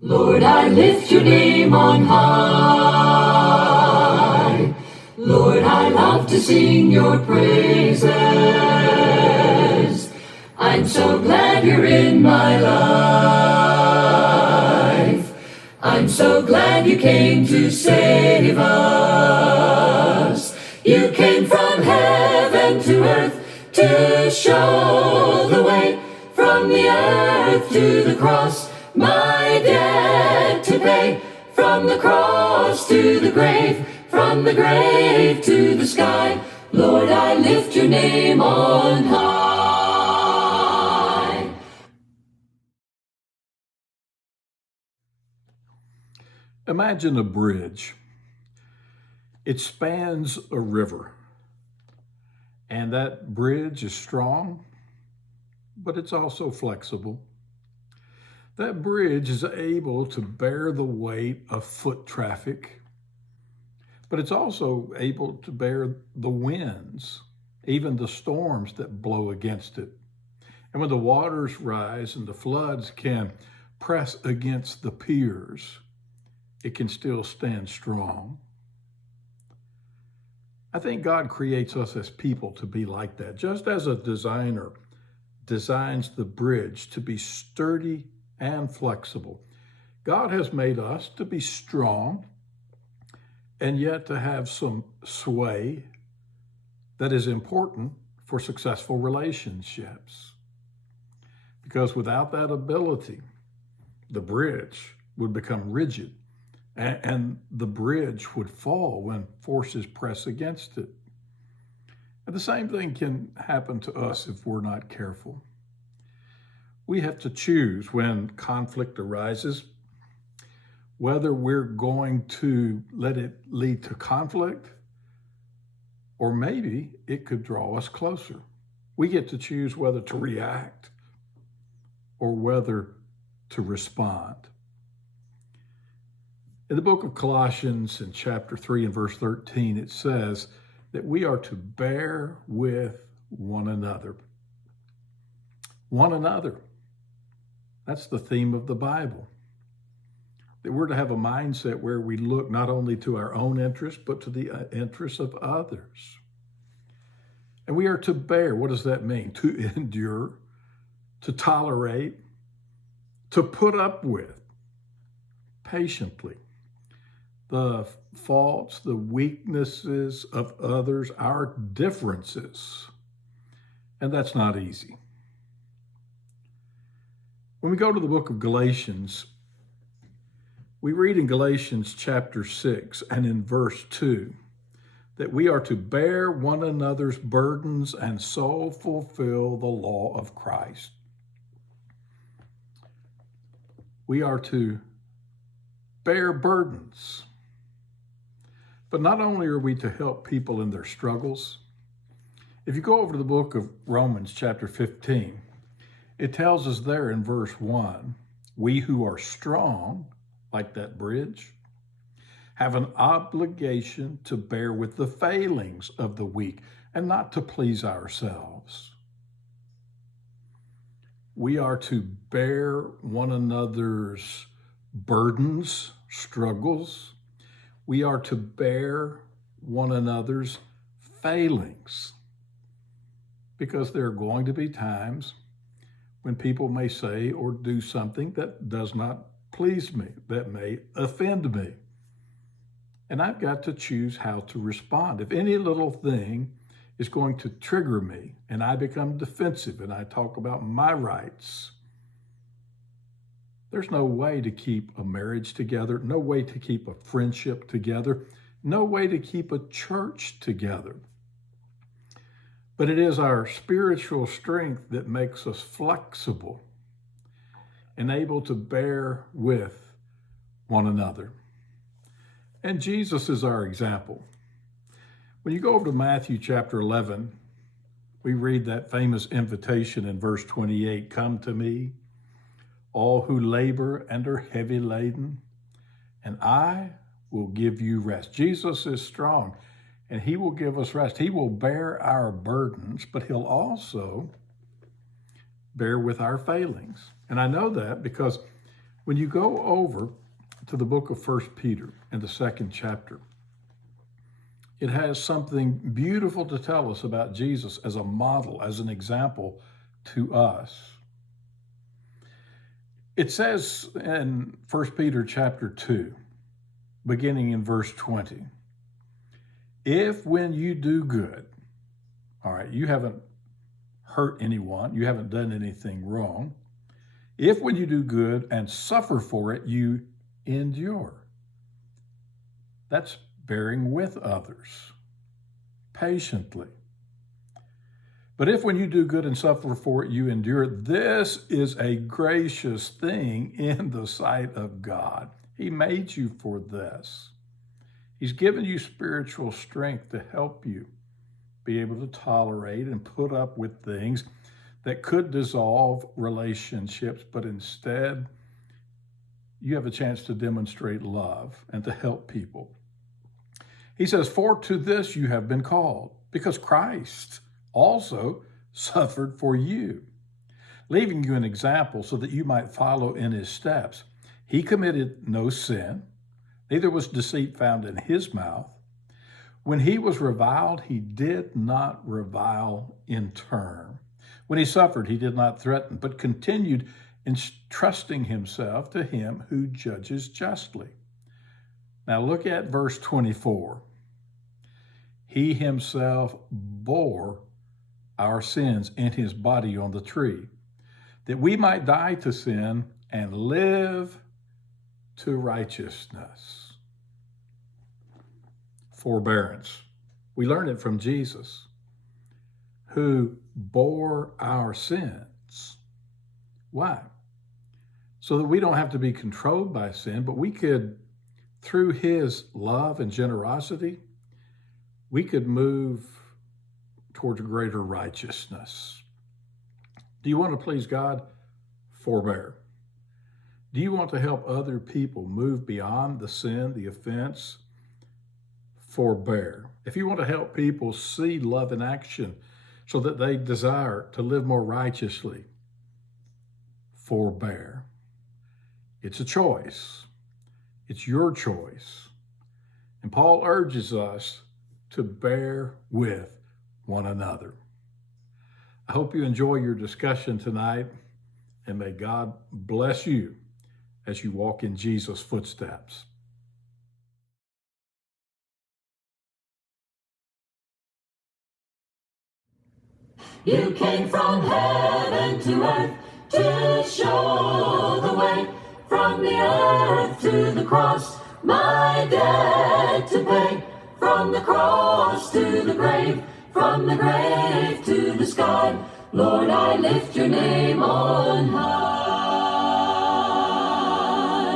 Lord, I lift your name on high. Lord, I love to sing your praises. I'm so glad you're in my life. I'm so glad you came to save us. You came from heaven to earth to show the way, from the earth to the cross, my debt to pay. From the cross to the grave, from the grave to the sky, Lord, I lift your name on high. Imagine a bridge. It spans a river, and that bridge is strong, but it's also flexible. That bridge is able to bear the weight of foot traffic, but it's also able to bear the winds, even the storms that blow against it. And when the waters rise and the floods can press against the piers, it can still stand strong. I think God creates us as people to be like that. Just as a designer designs the bridge to be sturdy and flexible, God has made us to be strong and yet to have some sway that is important for successful relationships. Because without that ability, the bridge would become rigid and the bridge would fall when forces press against it. And the same thing can happen to us if we're not careful. We have to choose when conflict arises whether we're going to let it lead to conflict, or maybe it could draw us closer. We get to choose whether to react or whether to respond. In the book of Colossians, in chapter 3 and verse 13, it says that we are to bear with one another. One another. That's the theme of the Bible. That we're to have a mindset where we look not only to our own interests, but to the interests of others. And we are to bear. What does that mean? To endure, to tolerate, to put up with patiently the faults, the weaknesses of others, our differences. And that's not easy. When we go to the book of Galatians, we read in Galatians chapter 6 and in verse 2 that we are to bear one another's burdens and so fulfill the law of Christ. We are to bear burdens. But not only are we to help people in their struggles, if you go over to the book of Romans chapter 15, it tells us there in verse 1, we who are strong, like that bridge, have an obligation to bear with the failings of the weak and not to please ourselves. We are to bear one another's burdens, struggles. We are to bear one another's failings, because there are going to be times when people may say or do something that does not please me, that may offend me. And I've got to choose how to respond. If any little thing is going to trigger me and I become defensive and I talk about my rights, there's no way to keep a marriage together, no way to keep a friendship together, no way to keep a church together. But it is our spiritual strength that makes us flexible and able to bear with one another. And Jesus is our example. When you go over to Matthew chapter 11, we read that famous invitation in verse 28, come to me, all who labor and are heavy laden, and I will give you rest. Jesus is strong, and he will give us rest. He will bear our burdens, but he'll also bear with our failings. And I know that because When you go over to the book of 1 Peter in the second chapter, it has something beautiful to tell us about Jesus as a model, as an example to us. It says in 1 Peter chapter 2, beginning in verse 20, if when you do good, all right, you haven't hurt anyone, you haven't done anything wrong, if when you do good and suffer for it, you endure. That's bearing with others patiently. But if when you do good and suffer for it, you endure, this is a gracious thing in the sight of God. He made you for this. He's given you spiritual strength to help you be able to tolerate and put up with things that could dissolve relationships, but instead you have a chance to demonstrate love and to help people. He says, for to this you have been called, because Christ also suffered for you, leaving you an example so that you might follow in his steps. He committed no sin, neither was deceit found in his mouth. When he was reviled, he did not revile in turn. When he suffered, he did not threaten, but continued entrusting himself to him who judges justly. Now look at verse 24. He himself bore our sins in his body on the tree, that we might die to sin and live to righteousness. Forbearance. We learn it from Jesus, who bore our sins. Why? So that we don't have to be controlled by sin, but we could, through his love and generosity, we could move towards greater righteousness. Do you want to please God? Forbear. Do you want to help other people move beyond the sin, the offense? Forbear. If you want to help people see love in action so that they desire to live more righteously, forbear. It's a choice. It's your choice. And Paul urges us to bear with one another. I hope you enjoy your discussion tonight, and may God bless you as you walk in Jesus' footsteps. You came from heaven to earth to show the way, from the earth to the cross, my debt to pay, from the cross to the grave, from the grave to the sky. Lord, I lift your name on high.